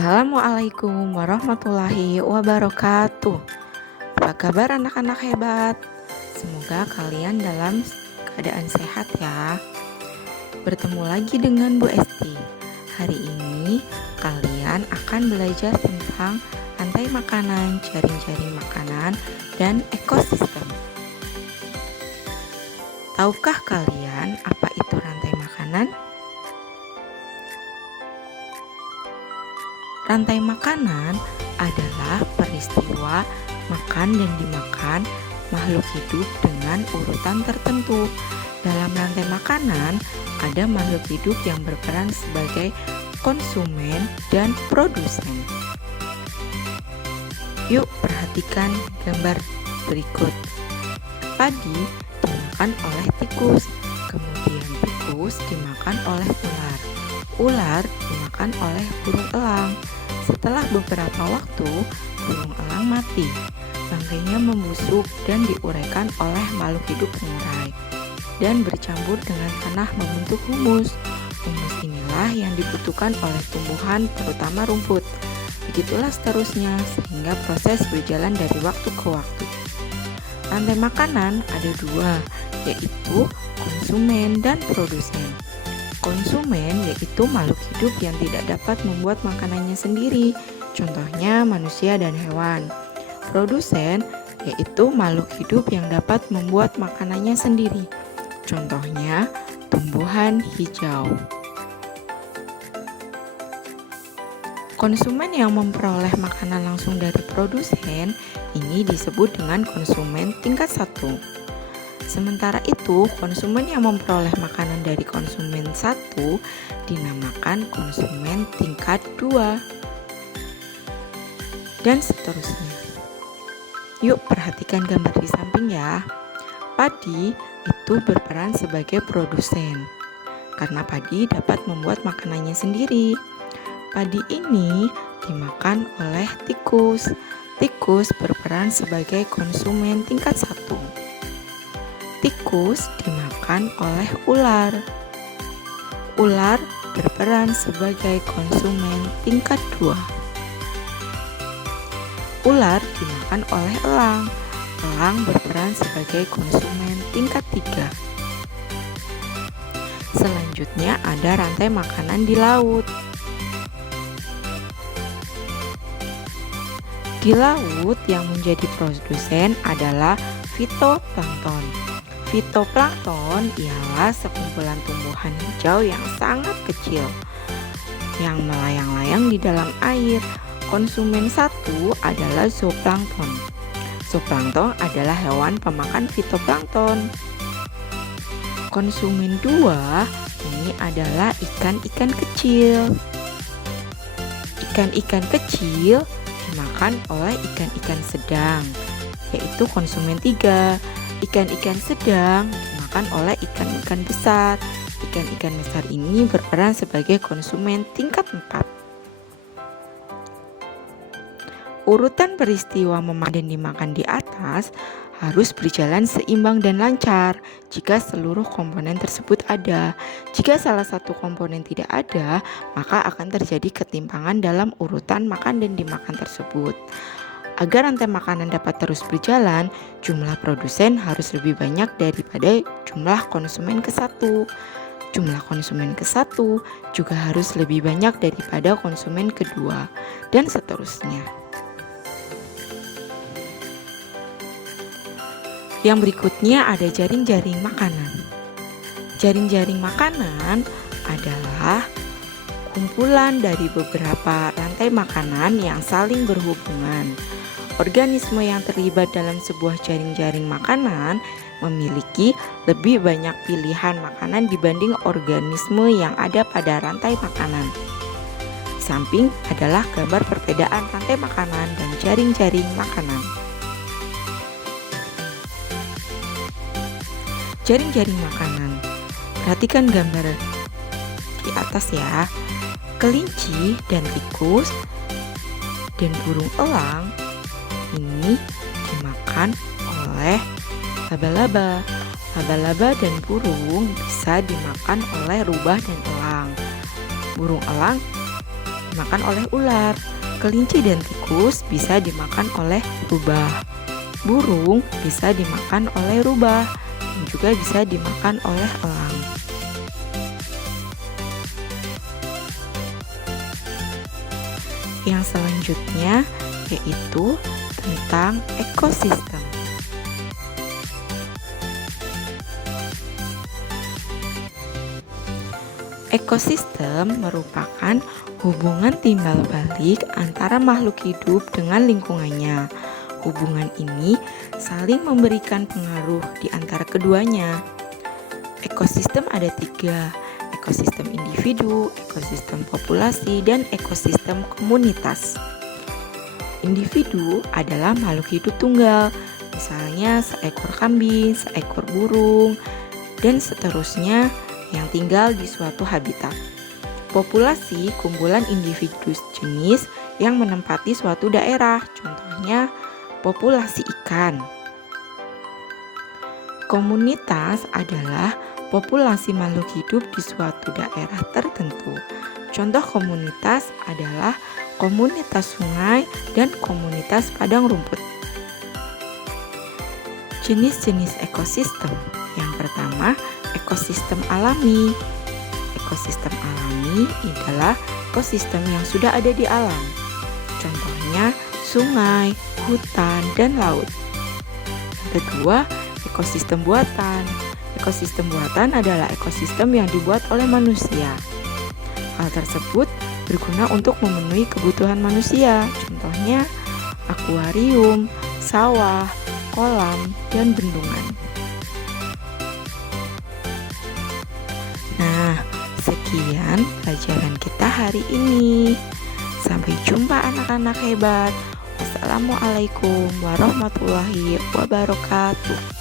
Assalamualaikum warahmatullahi wabarakatuh. Apa kabar anak-anak hebat? Semoga kalian dalam keadaan sehat ya. Bertemu lagi dengan Bu Esti. Hari ini kalian akan belajar tentang rantai makanan, jaring-jaring makanan, dan ekosistem. Tahukah kalian apa itu rantai makanan? Rantai makanan adalah peristiwa makan dan dimakan makhluk hidup dengan urutan tertentu. Dalam rantai makanan, ada makhluk hidup yang berperan sebagai konsumen dan produsen. Yuk perhatikan gambar berikut. Padi dimakan oleh tikus, kemudian tikus dimakan oleh ular. Ular dimakan oleh burung elang. Setelah beberapa waktu, burung elang mati. Bangkainya membusuk dan diuraikan oleh makhluk hidup pengurai dan bercampur dengan tanah membentuk humus. Humus inilah yang dibutuhkan oleh tumbuhan, terutama rumput. Begitulah seterusnya, sehingga proses berjalan dari waktu ke waktu. Rantai makanan ada dua, yaitu konsumen dan produsen. Konsumen yaitu makhluk hidup yang tidak dapat membuat makanannya sendiri, contohnya manusia dan hewan. Produsen yaitu makhluk hidup yang dapat membuat makanannya sendiri, contohnya tumbuhan hijau. Konsumen yang memperoleh makanan langsung dari produsen ini disebut dengan konsumen tingkat 1. Sementara itu, konsumen yang memperoleh makanan dari konsumen 1 dinamakan konsumen tingkat 2. Dan seterusnya. Yuk perhatikan gambar di samping ya. Padi itu berperan sebagai produsen, karena padi dapat membuat makanannya sendiri. Padi ini dimakan oleh tikus. Tikus berperan sebagai konsumen tingkat 1. Tikus dimakan oleh ular. Ular berperan sebagai konsumen tingkat 2. Ular dimakan oleh elang. Elang berperan sebagai konsumen tingkat 3. Selanjutnya ada rantai makanan di laut. Di laut yang menjadi produsen adalah fitoplankton. Fitoplankton ialah sekumpulan tumbuhan hijau yang sangat kecil yang melayang-layang di dalam air. Konsumen 1 adalah zooplankton. Zooplankton adalah hewan pemakan fitoplankton. Konsumen 2 ini adalah ikan-ikan kecil. Ikan-ikan kecil dimakan oleh ikan-ikan sedang, yaitu konsumen 3. Ikan-ikan sedang dimakan oleh ikan-ikan besar. Ikan-ikan besar ini berperan sebagai konsumen tingkat 4. Urutan peristiwa memakan dan dimakan di atas harus berjalan seimbang dan lancar jika seluruh komponen tersebut ada. Jika salah satu komponen tidak ada, maka akan terjadi ketimpangan dalam urutan makan dan dimakan tersebut. Agar rantai makanan dapat terus berjalan, jumlah produsen harus lebih banyak daripada jumlah konsumen ke-1. Jumlah konsumen ke-1 juga harus lebih banyak daripada konsumen kedua, dan seterusnya. Yang berikutnya ada jaring-jaring makanan. Jaring-jaring makanan adalah kumpulan dari beberapa rantai makanan yang saling berhubungan. Organisme yang terlibat dalam sebuah jaring-jaring makanan memiliki lebih banyak pilihan makanan dibanding organisme yang ada pada rantai makanan. Di samping adalah gambar perbedaan rantai makanan dan jaring-jaring makanan. Jaring-jaring makanan. Perhatikan gambar di atas ya. Kelinci dan tikus dan burung elang ini dimakan oleh laba-laba. Laba-laba dan burung bisa dimakan oleh rubah dan elang. Burung elang dimakan oleh ular. Kelinci dan tikus bisa dimakan oleh rubah. Burung bisa dimakan oleh rubah dan juga bisa dimakan oleh elang. Yang selanjutnya yaitu tentang ekosistem. Ekosistem merupakan hubungan timbal balik antara makhluk hidup dengan lingkungannya. Hubungan ini saling memberikan pengaruh di antara keduanya. Ekosistem ada 3, ekosistem individu, ekosistem populasi, dan ekosistem komunitas. Individu adalah makhluk hidup tunggal, misalnya seekor kambing, seekor burung, dan seterusnya yang tinggal di suatu habitat. Populasi kumpulan individu jenis yang menempati suatu daerah, contohnya populasi ikan. Komunitas adalah populasi makhluk hidup di suatu daerah tertentu. Contoh komunitas adalah komunitas sungai dan komunitas padang rumput. Jenis-jenis ekosistem. Yang pertama, ekosistem alami. Ekosistem alami adalah ekosistem yang sudah ada di alam. Contohnya sungai, hutan, dan laut. Yang kedua, ekosistem buatan. Ekosistem buatan adalah ekosistem yang dibuat oleh manusia. Hal tersebut berguna untuk memenuhi kebutuhan manusia. Contohnya akuarium, sawah, kolam, dan bendungan. Nah, sekian pelajaran kita hari ini. Sampai jumpa anak-anak hebat. Wassalamualaikum warahmatullahi wabarakatuh.